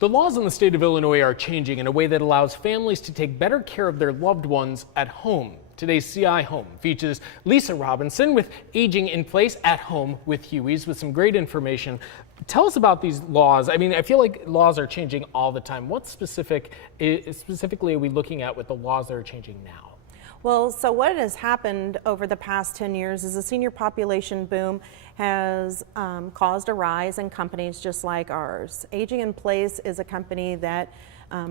The laws in the state of Illinois are changing in a way that allows families to take better care of their loved ones at home. Today's CI Home features Lisa Robinson with Aging in Place at Home with Huey's with some great information. Tell us about these laws. I mean, I feel like laws are changing all the time. What specifically are we looking at with the laws that are changing now? Well, so what has happened over the past 10 years is the senior population boom has caused a rise in companies just like ours. Aging in Place is a company that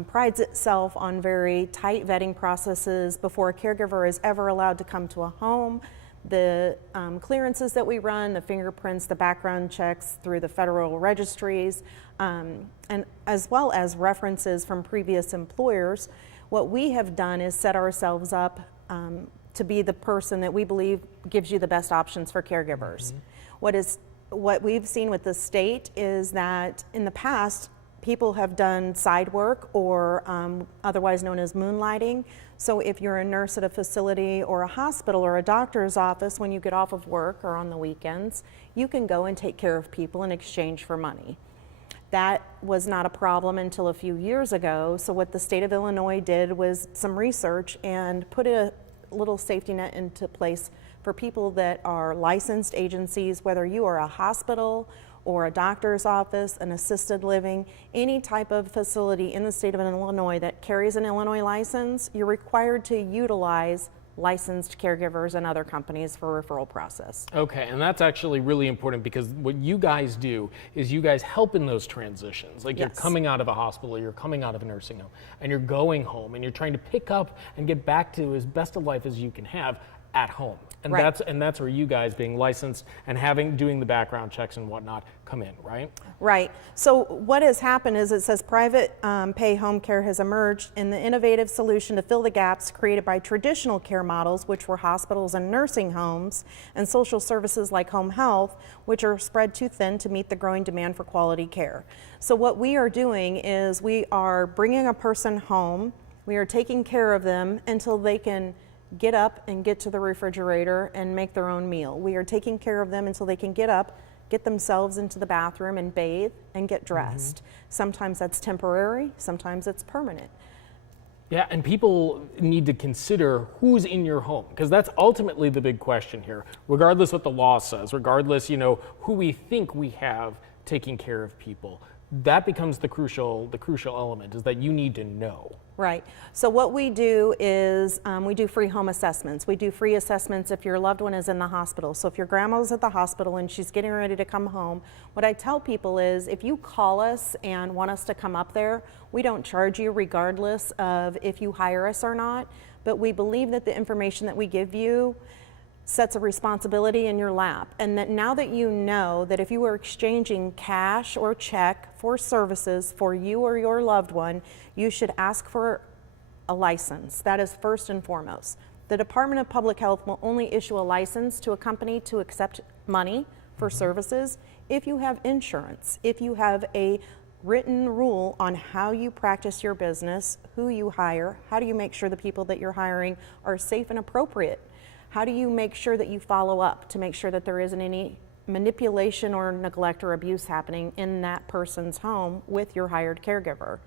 prides itself on very tight vetting processes before a caregiver is ever allowed to come to a home. The clearances that we run, the fingerprints, the background checks through the federal registries, and as well as references from previous employers. What we have done is set ourselves up to be the person that we believe gives you the best options for caregivers. What we've seen with the state is that in the past, people have done side work or otherwise known as moonlighting. So if you're a nurse at a facility or a hospital or a doctor's office, when you get off of work or on the weekends, you can go and take care of people in exchange for money. That was not a problem until a few years ago. So what the state of Illinois did was some research and put a little safety net into place for people that are licensed agencies, whether you are a hospital or a doctor's office, an assisted living, any type of facility in the state of Illinois that carries an Illinois license, you're required to utilize licensed caregivers and other companies for referral process. Okay, and that's actually really important because what you guys do is you guys help in those transitions. Like you're coming out of a hospital, you're coming out of a nursing home, and you're going home, and you're trying to pick up and get back to as best a life as you can have at home. And that's where you guys being licensed and doing the background checks and whatnot come in, right? Right. So what has happened is it says private pay home care has emerged in the innovative solution to fill the gaps created by traditional care models, which were hospitals and nursing homes, and social services like home health, which are spread too thin to meet the growing demand for quality care. So what we are doing is we are bringing a person home, we are taking care of them until they can get up and get to the refrigerator and make their own meal. We are taking care of them until they can get up, get themselves into the bathroom and bathe and get dressed. Sometimes that's temporary, sometimes it's permanent. Yeah, and people need to consider who's in your home, because that's ultimately the big question here. Regardless what the law says, regardless, who we think we have taking care of people, that becomes the crucial element, is that you need to know. Right. So what we do is we do free home assessments. We do free assessments if your loved one is in the hospital. So if your grandma's at the hospital and she's getting ready to come home, what I tell people is if you call us and want us to come up there, we don't charge you regardless of if you hire us or not, but we believe that the information that we give you sets a responsibility in your lap, and that now that you know that if you are exchanging cash or check for services for you or your loved one, you should ask for a license. That is first and foremost. The Department of Public Health will only issue a license to a company to accept money for services if you have insurance, if you have a written rule on how you practice your business, who you hire, how do you make sure the people that you're hiring are safe and appropriate. How do you make sure that you follow up to make sure that there isn't any manipulation or neglect or abuse happening in that person's home with your hired caregiver?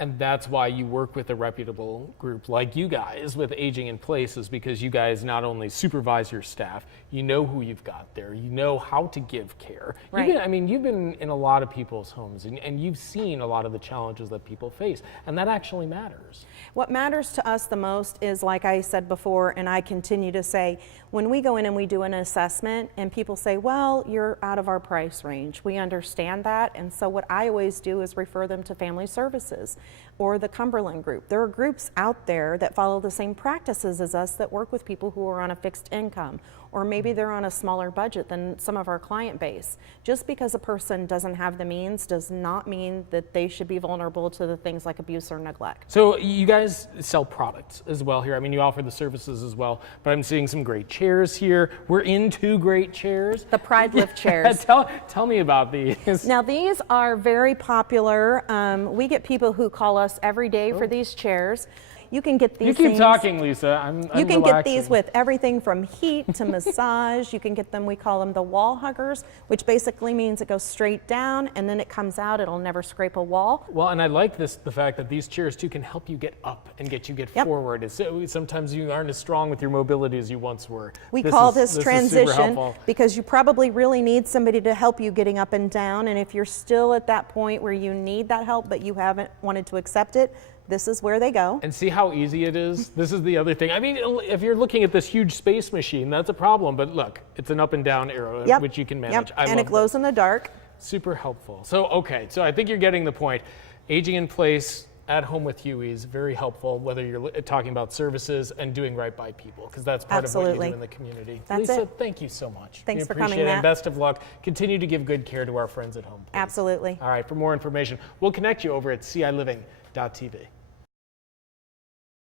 And that's why you work with a reputable group like you guys with Aging in Place, is because you guys not only supervise your staff, you know who you've got there, you know how to give care. Right. You've been in a lot of people's homes and you've seen a lot of the challenges that people face, and that actually matters. What matters to us the most is, like I said before, and I continue to say, when we go in and we do an assessment and people say, well, you're out of our price range, we understand that. And so what I always do is refer them to Family Services or the Cumberland Group. There are groups out there that follow the same practices as us that work with people who are on a fixed income, or maybe they're on a smaller budget than some of our client base. Just because a person doesn't have the means does not mean that they should be vulnerable to the things like abuse or neglect. So you guys sell products as well here. I mean, you offer the services as well, but I'm seeing some great chairs here. We're in 2 great chairs. The Pride Lift chairs. Tell me about these. Now these are very popular. We get people who call us every day for these chairs. You can get these You keep things, talking, Lisa. I'm you can get these relaxing. with everything from heat to massage. You can get them, we call them the wall huggers, which basically means it goes straight down and then it comes out. It'll never scrape a wall. Well, and I like the fact that these chairs too can help you get up and get Yep. forward. Sometimes you aren't as strong with your mobility as you once were. We call is this super transition helpful. because you probably really need somebody to help you getting up and down. And if you're still at that point where you need that help, but you haven't wanted to accept it, this is where they go. And see how easy it is? This is the other thing. I mean, if you're looking at this huge space machine, that's a problem. But look, it's an up and down arrow, Yep. which you can manage. Yep. I And love it glows in the dark. that. Super helpful. So, okay, so I think you're getting the point. Aging in place at home with Huey's, very helpful, whether you're talking about services and doing right by people, because that's part of what you Absolutely. do in the community. That's Lisa, it. thank you so much. Thanks We for appreciate coming, it, Matt. and best of luck. Continue to give good care to our friends at home. Please. Absolutely. All right, for more information, we'll connect you over at CILiving.tv.